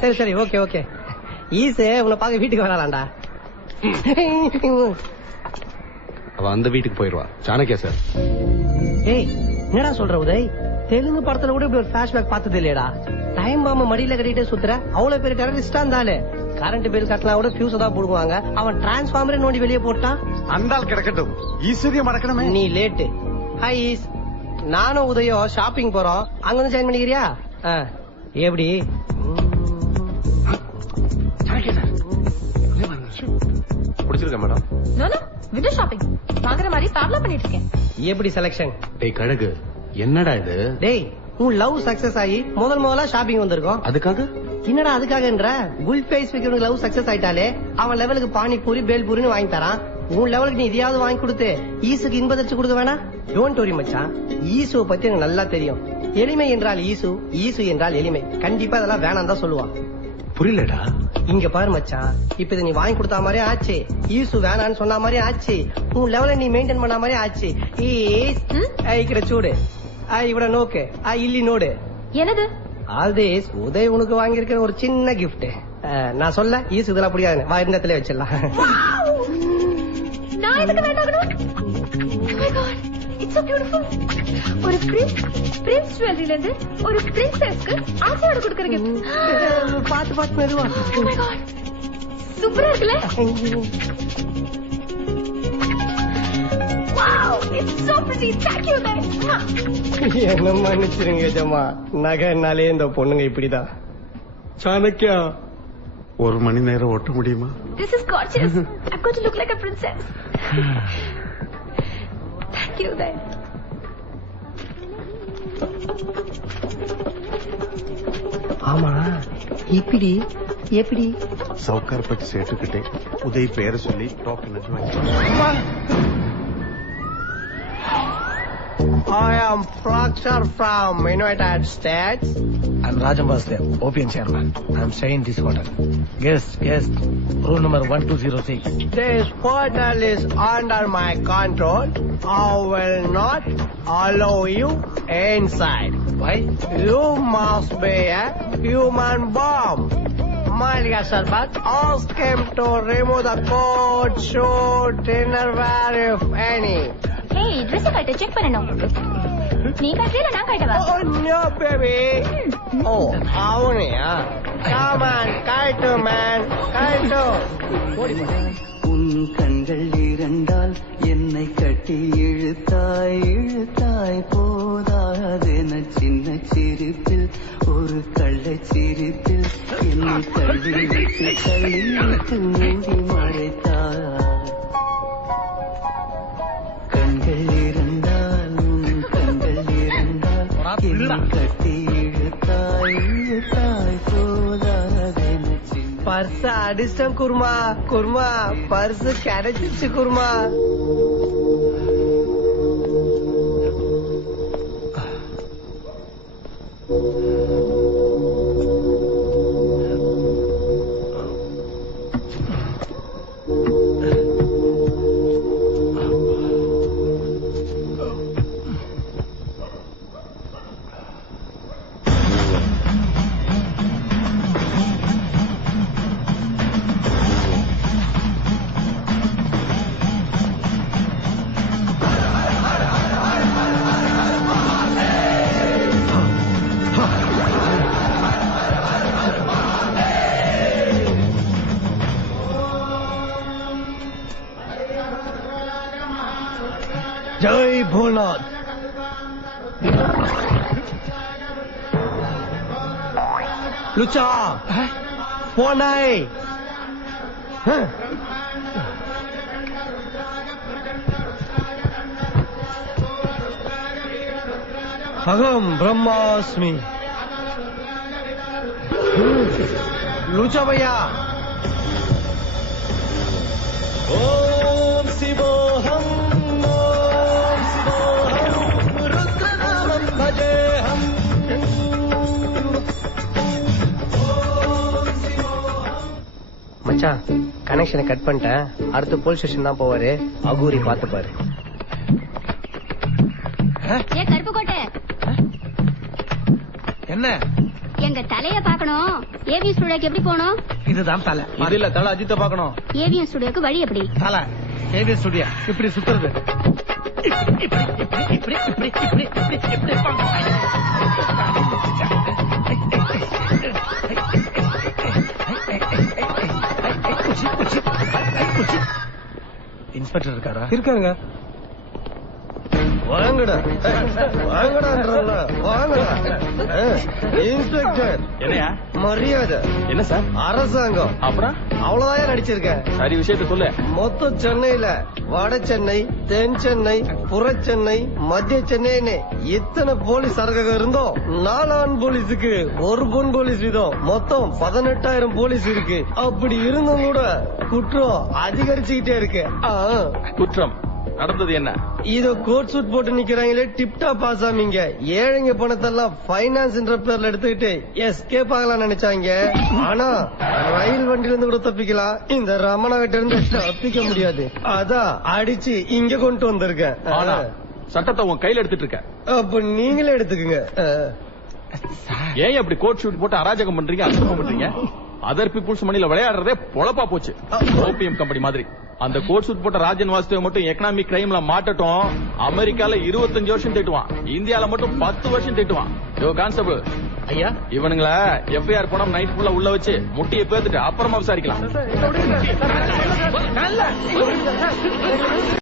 சரி சரி okay okay. ஈசு உன்னை பார்க்க வீட்டுக்கு வராளாண்டா. அவ அந்த வீட்டுக்கு போயிருவா. சாணக்கியா சார். ஏய் என்னடா சொல்ற உதய்? தெலுங்கு படத்துல கூட இப்படி ஒரு பிளாஷ்பேக் பார்த்தது இல்லையடா. டைம் பாம்பு மடியில கட்டிட்டே சுத்துற. அவ்வளவு பேர் டெரரிஸ்டா இருந்தாலே கரண்ட் பில் கட்டினா கூட பியூஸ் தான் போடுவாங்க. அவன் டிரான்ஸ்பார்மரே நோண்டி வெளியே போட்டான். அந்தால் கிடக்கட்டும். ஈஸ்வரிய மறக்கணுமே. நீ லேட்டு. ஹாய் ஈஸ், நானும் உதயோ ஷாப்பிங் போறோம். அங்க வந்து ஜாயின் பண்ணிக்கிறியா? எப்படி பிடிச்சிருக்க மேடம்? விண்டோ ஷாப்பிங் வாங்குற மாதிரி பாப்லா பண்ணிட்டு இருக்கேன். எப்படி செலக்ஷன்? டேய் கழகு, என்னடா இது? டேய் உன் லவ் சக்சஸ் ஆகி முதல்ல ஷாப்பிங் வந்திருக்கோம். அதுக்காக என்னடா அதுக்காகன்ற? குல் ஃபேஸ் விக்கிறவனுக்கு லவ் சக்சஸ் ஆயிட்டாலே அவன் லெவலுக்கு பானிபூரி பேல்பூரின்னு வாங்கி தரான். உன் லெவலுக்கு நீ இதையாவது வாங்கி கொடுத்து ஈசுக்கு இன்பதரிச்சு கொடுக்க வேணா? டோன்ட் வரி மச்சான், ஈசுவை பத்தி எனக்கு நல்லா தெரியும். எளிமை என்றால் ஈசு, ஈசு என்றால் எளிமை. கண்டிப்பா அதெல்லாம் வேணாம் தான் சொல்லுவான். புரியலடா. இங்க பாரு மச்சான், இப்ப இதை நீ வாங்கி கொடுத்தா மாதிரியே ஆச்சு, ஈசு வேணான்னு சொன்ன மாதிரியே ஆச்சு, உன் லெவல நீ மெயின்டைன் பண்ண மாதிரியே ஆச்சு. ఇక్కడ చూడు இவட நோக்கு இல்லி நோடு. என்னது? ஆல்தேஸ் உதய் உனக்கு வாங்கியிருக்கிற ஒரு சின்ன கிஃப்ட். நான் சொல்ல ஈசு இதெல்லாம் பிடிக்காது. வா இந்த இடத்துல வச்சிடலாம். நான் எதுக்கு வேண்டாம்? Oh my god, it's so beautiful. ஒரு பிரின்ஸ் ஜுவல்லரியில இருந்து ஒரு பிரின்சஸ்க்கு ஆசையோட கொடுக்கற கிஃப்ட். பாத்து பாத்து மெதுவா. Oh my god, சூப்பரா இருக்குல்ல? Wow, it's so pretty. Thank you guys. என்ன மன்னிச்சிருங்க ஜமா, நகைனாலே இந்த பொண்ணுங்க இப்படிதான். சாணக்கியா, ஒரு மணி நேரம் ஓட்ட முடியுமா? This is gorgeous. I'm going to look like a princess. Thank you guys. ஆமா இப்படி எப்படி சவுக்கார் பத்தி சேர்த்துக்கிட்டே உதய் பேரை சொல்லி token I am Proctor from United States. I'm Rajan Basdev, OPM chairman. I'm staying in this hotel. Guest, room number 1206. This hotel is under my control. I will not allow you inside. Why? You must be a human bomb. Malika Sarbat, ask him to remove the coat, shoe, dinnerware if any. Hey, dress கட்ட check பண்ணனும். நீ கட்டல நான் கட்டவா? Oh no baby. Oh, அவனியா? Come on, kite man, kite. உன் கண்கள் இரண்டால் என்னை கட்டி இழுத்தாய் போதாதென சின்ன சிரிப்பில் ஒரு கள்ளச் சிரிப்பில் என்னை தள்ளி மூடி மறைத்தாய். கண்கள் இருந்தால் உன் கண்கள் இருந்தால் என்னை கட்டி இழுத்தாய் போதாதென சின்ன பர்ஸ் அடிச்சிட்டேன் குருமா பர்ஸ் கிடைச்சிச்சு குருமா. जय भोलानाथ. लुचा फोन आए. अहम ब्रह्मास्मि. लुचा भैया. ओम शिवोहम மச்சான், கனெக்ஷனை கட் பண்ணிட்டேன். அடுத்த போலீஸ் ஸ்டேஷன் தான் போவாரு. அகூரி பாத்து பாரு. கருப்பு கோட்டை என்ன எங்க தலைய பாக்கணும். ஏவிஎம் ஸ்டுடியோக்கு எப்படி போகணும்? இதுதான் தலை. இது இல்ல தலை அஜித்த பாக்கணும். ஏவிஎம் ஸ்டுடியோக்கு வழி எப்படி? தலை ஏவிஎம் ஸ்டுடியோ இப்படி சுத்துறது. இப்படி இன்ஸ்பெக்டர் இருக்காரா? இருக்காருங்க. வாங்கடா வாங்கடான்றல வாங்கடா. இன்ஸ்பெக்டர் என்னையா மரியாதை. என்ன சார்? அரசாங்கம். அப்புறம் அவ்வளவுதான் நடிச்சிருக்கேன். சரி விஷயத்த சொல்லு. மொத்தம் சென்னையில வட சென்னை, தென் சென்னை, புற சென்னை, மத்திய சென்னைன்னு இத்தனை போலீஸ் அரகம் இருந்தோம். 4 ஆண் போலீஸுக்கு 1 பெண் போலீஸ் வீதம் மொத்தம் 18,000 போலீஸ் இருக்கு. அப்படி இருந்தும் கூட குற்றம் அதிகரிச்சுக்கிட்டே இருக்கு. குற்றம் நடந்தது என்ன? இத கோட் சூட் போட்டு நிக்கிறாங்களே டிப்டாப் ஆசாமிங்க. ஏழைங்க பணத்தெல்லாம் பைனான்ஸ்ன்ற பேர்ல எடுத்துக்கிட்டு எஸ்கேப் ஆகலாம் நினைச்சாங்க. ஆனா ரயில் வண்டியில இருந்து கூட தப்பிக்கலாம். இந்த ரமணா கிட்ட இருந்து தப்பிக்க முடியாது. அதான் அடிச்சு இங்க கொண்டு வந்திருக்கேன். ஆனா சட்டத்தை உன் கையில எடுத்துட்டு இருக்க. அப்ப நீங்களே எடுத்துக்குங்க. ஏன் அப்படி கோட் ஷூட் போட்டு அராஜகம் பண்றீங்க, அசுத்தம் பண்றீங்க? அதர் பீப்புள்ஸ் மணில விளையாடுறதே பொழப்பா போச்சு. ஓபிஎம் கம்பெனி மாதிரி. அந்த கோட் சூட் போட்ட ராஜன் வாசுதேவ் மட்டும் எக்கனாமிக் கிரைம்ல மாட்டட்டும். அமெரிக்கால 25 வருஷம் திட்டுவான், இந்தியால மட்டும் 10 வருஷம் திட்டுவான். யோ கான்ஸ்டபிள் ஐயா, இவனுங்கள எஃப்ஐஆர் போனா நைட் ஃபுல்லா உள்ள வச்சு முட்டியை பேத்துட்டு அப்புறமா விசாரிக்கலாம்.